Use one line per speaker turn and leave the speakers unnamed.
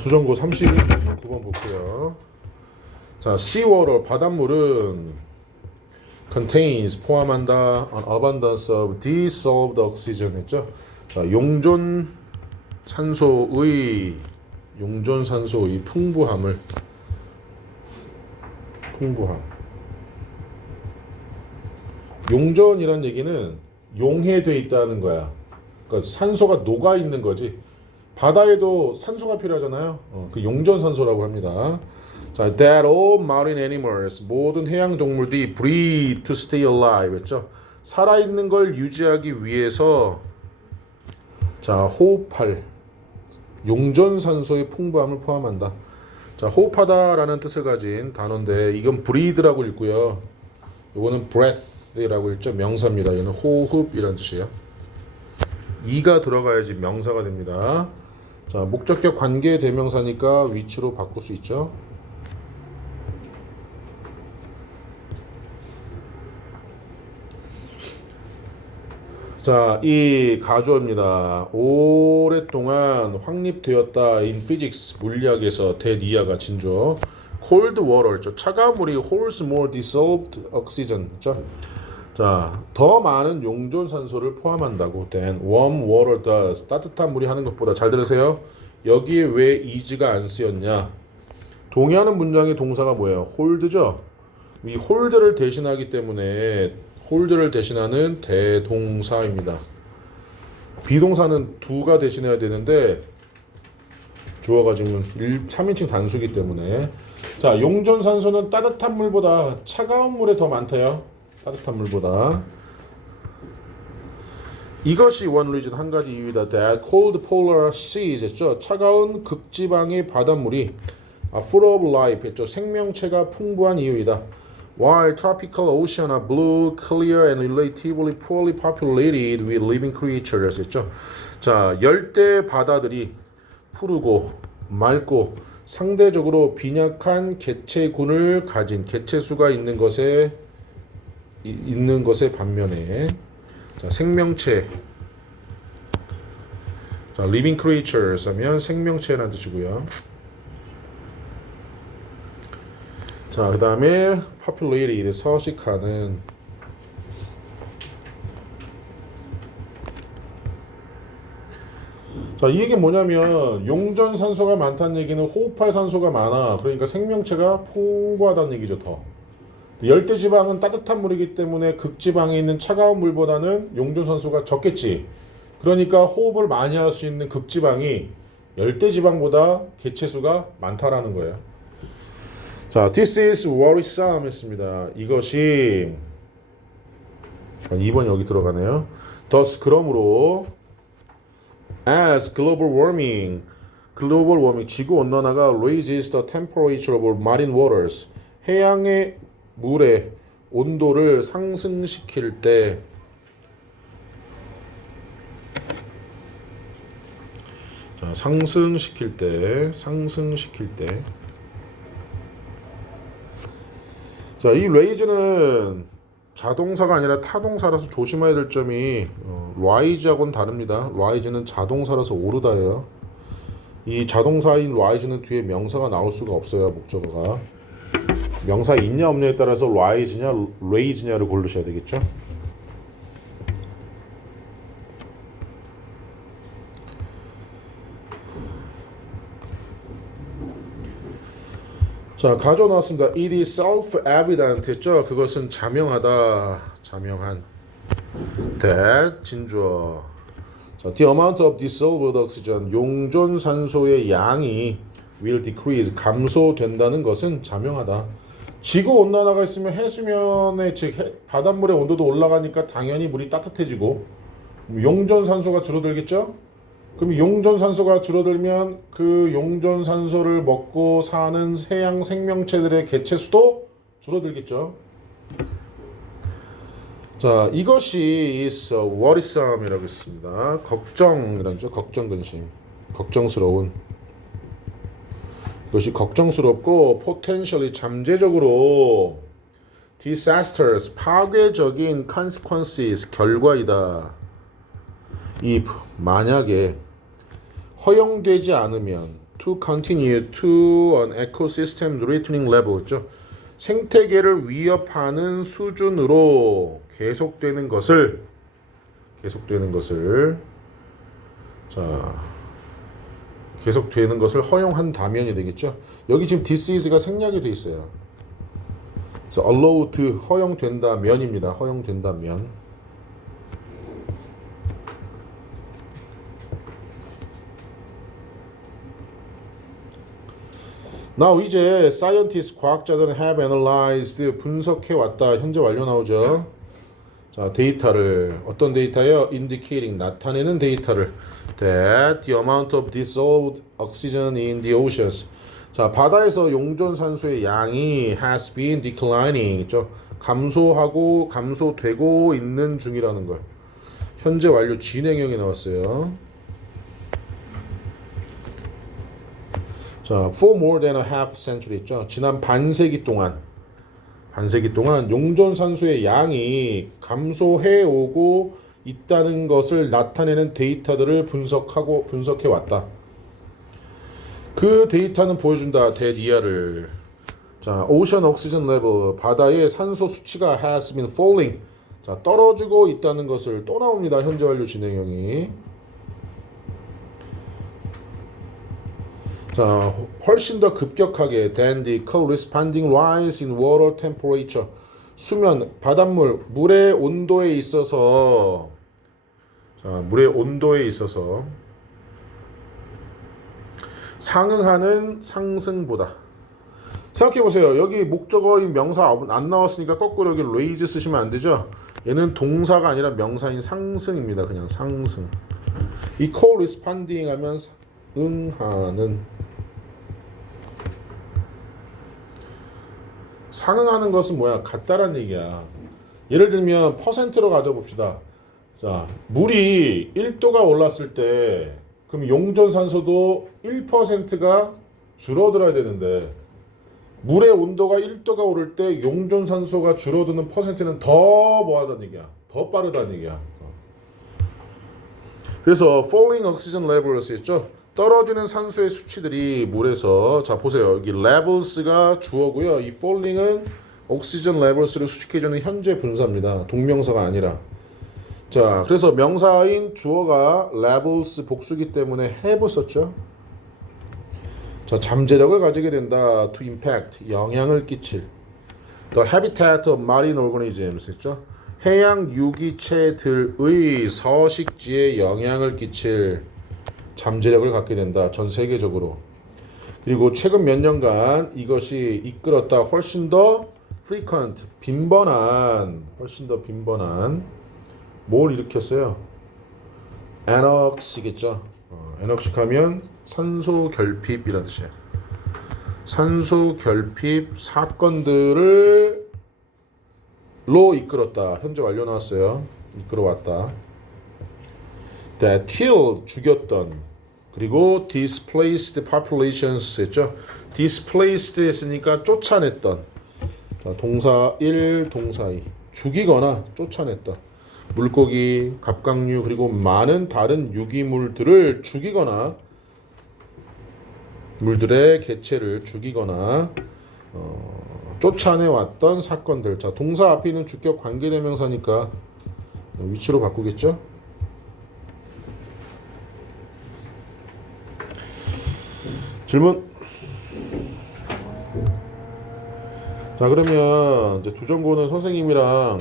수정고 39번 볼게요. 자, seawater 바닷물은 contains 포함한다 an abundance of dissolved oxygen 했죠. 자, 용존 산소의 용존 산소의 풍부함을 풍부함. 용전이란 얘기는 용해돼 있다는 거야. 그러니까 산소가 녹아 있는 거지. 바다에도 산소가 필요하잖아요. 어, 그 용전 산소라고 합니다. 자, that all marine animals 모든 해양 동물들이 breathe to stay alive 했죠. 살아 있는 걸 유지하기 위해서 자, 호흡할 용전 산소의 풍부함을 포함한다. 자, 호흡하다라는 뜻을 가진 단어인데 이건 breathe라고 읽고요. 이거는 breath라고 읽죠. 명사입니다. 이거는 호흡이라는 뜻이에요. 이가 들어가야지 명사가 됩니다. 자, 목적격 관계 대명사니까 위치로 바꿀 수 있죠. 자, 이 가조입니다. 오랫동안 확립되었다 in physics 물리학에서 대니아가 진조. cold water죠. 차가운 물이 holds more dissolved oxygen죠. 자, 더 많은 용존 산소를 포함한다고 than warm water does. 따뜻한 물이 하는 것보다 잘 들으세요. 여기에 왜 is가 안 쓰였냐? 동의하는 문장의 동사가 뭐예요? hold죠. 이 hold를 대신하기 때문에 hold를 대신하는 대동사입니다. 비동사는 두가 대신해야 되는데 주어가 지금 1, 3인칭 단수기 때문에 자 용존 산소는 따뜻한 물보다 차가운 물에 더 많대요. 따뜻한 물보다 이것이 one reason 한 가지 이유이다. That cold polar seas 했죠. 차가운 극지방의 바닷물이 full of life 했죠. 생명체가 풍부한 이유이다. While tropical ocean are blue, clear, and relatively poorly populated with living creatures 했죠. 자, 열대 바다들이 푸르고 맑고 상대적으로 빈약한 개체군을 가진 개체수가 있는 것에 이- 있는 것에 반면에 자, 생명체 자, living creatures 하면 생명체라는 뜻이고요. 자, 그 다음에 populated 서식하는 자, 이 얘기는 뭐냐면 용전 산소가 많다는 얘기는 호흡할 산소가 많아. 그러니까 생명체가 풍부하다는 얘기죠, 더. 열대 지방은 따뜻한 물이기 때문에 극지방에 있는 차가운 물보다는 용존 산소가 적겠지. 그러니까 호흡을 많이 할 수 있는 극지방이 열대 지방보다 개체수가 많다라는 거예요. 자, this is worrisome 했습니다. 이것이 2번 여기 들어가네요. thus 그러므로 as global warming global warming 지구 온난화가 raises the temperature of marine waters 해양의 물의 온도를 상승시킬 때 자, 상승시킬 때 상승시킬 때 자, 이 raise는 자동사가 아니라 타동사라서 조심해야 될 점이 어, rise하고는 다릅니다. rise는 자동사라서 오르다예요. 이 자동사인 rise는 뒤에 명사가 나올 수가 없어요. 목적어가. 명사 있냐 없냐에 따라서 rise냐 raise냐를 고르셔야 되겠죠. 자 가져 나왔습니다. It is self-evident 했죠. 그것은 자명하다. 자명한. that 진주어. 자, the amount of dissolved oxygen 용존 산소의 양이 will decrease 감소된다는 것은 자명하다. 지구 온난화가 있으면 해수면의 즉 해- 바닷물의 온도도 올라가니까 당연히 물이 따뜻해지고 용존 산소가 줄어들겠죠? 그럼 용존 산소가 줄어들면 그 용존 산소를 먹고 사는 해양 생명체들의 개체 수도 줄어들겠죠. 자, 이것이 is worrisome이라고 있습니다. 걱정이라는 죠. 걱정 근심. 걱정스러운. 이것이 걱정스럽고 potentially 잠재적으로 disasters 파괴적인 consequences 결과이다. if 만약에 허용되지 않으면 to continue to an ecosystem threatening level죠. 생태계를 위협하는 수준으로 계속되는 것을 계속되는 것을 자 계속 되는 것을 허용한다면이 되겠죠. 여기 지금 this is가 생략이 돼 있어요. 그래서 allowed 허용된다면입니다. 허용된다면. Now 이제 scientists 과학자들은 have analyzed 분석해 왔다. 현재 완료 나오죠. 자, 데이터를 어떤 데이터요? indicating 나타내는 데이터를 that the amount of dissolved oxygen in the oceans 자, 바다에서 용존 산소의 양이 has been declining 있죠. 감소하고 감소되고 있는 중이라는 걸. 현재 완료 진행형이 나왔어요. 자, for more than a half century 있죠. 지난 반세기 동안 반세기 동안 용존 산소의 양이 감소해 오고 있다는 것을 나타내는 데이터들을 분석하고 분석해 왔다. 그 데이터는 보여준다. 대리아를 자, 오션 옥시전 레벨 바다의 산소 수치가 has been falling. 자, 떨어지고 있다는 것을 또 나옵니다. 현재 완료 진행형이. 자, 훨씬 더 급격하게 than the corresponding rise in water temperature. 수면, 바닷물, 물의 온도에 있어서 자, 물의 온도에 있어서 상응하는 상승보다 생각해 보세요. 여기 목적어인 명사 안 나왔으니까 거꾸로 여기 raise 쓰시면 안 되죠. 얘는 동사가 아니라 명사인 상승입니다. 그냥 상승. 이 corresponding 하면 응하는 상응하는 것은 뭐야? 같다란 얘기야. 예를 들면 퍼센트로 가져봅시다. 자, 물이 1도가 올랐을 때 그럼 용존 산소도 1%가 줄어들어야 되는데 물의 온도가 1도가 오를 때 용존 산소가 줄어드는 퍼센트는 더 뭐하다는 얘기야. 더 빠르다는 얘기야. 그래서 falling oxygen levels 있죠. 떨어지는 산소의 수치들이 물에서 자 보세요. 여기 levels가 주어고요. 이 falling은 oxygen levels를 수식해주는 현재 분사입니다. 동명사가 아니라. 자, 그래서 명사인 주어가 levels 복수기 때문에 have 썼죠. 자, 잠재력을 가지게 된다. to impact 영향을 끼칠. The habitat of marine organisms 있죠. 해양 유기체들의 서식지에 영향을 끼칠 잠재력을 갖게 된다. 전 세계적으로. 그리고 최근 몇 년간 이것이 이끌었다. 훨씬 더 frequent, 빈번한, 훨씬 더 빈번한 뭘 일으켰어요? 에녹시겠죠. 어, 에녹식 하면 산소 결핍이라는 뜻이에요. 산소 결핍 사건들을 로 이끌었다. 현재 완료 나왔어요. 이끌어왔다. that killed 죽였던 그리고 displaced populations 했죠. displaced 했으니까 쫓아냈던 자, 동사 1, 동사 2 죽이거나 쫓아냈던 물고기, 갑각류 그리고 많은 다른 유기물들을 죽이거나 물들의 개체를 죽이거나 어, 쫓아내왔던 사건들. 자, 동사 앞에 있는 주격 관계대명사니까 위치로 바꾸겠죠? 질문. 자, 그러면 이제 두정고는 선생님이랑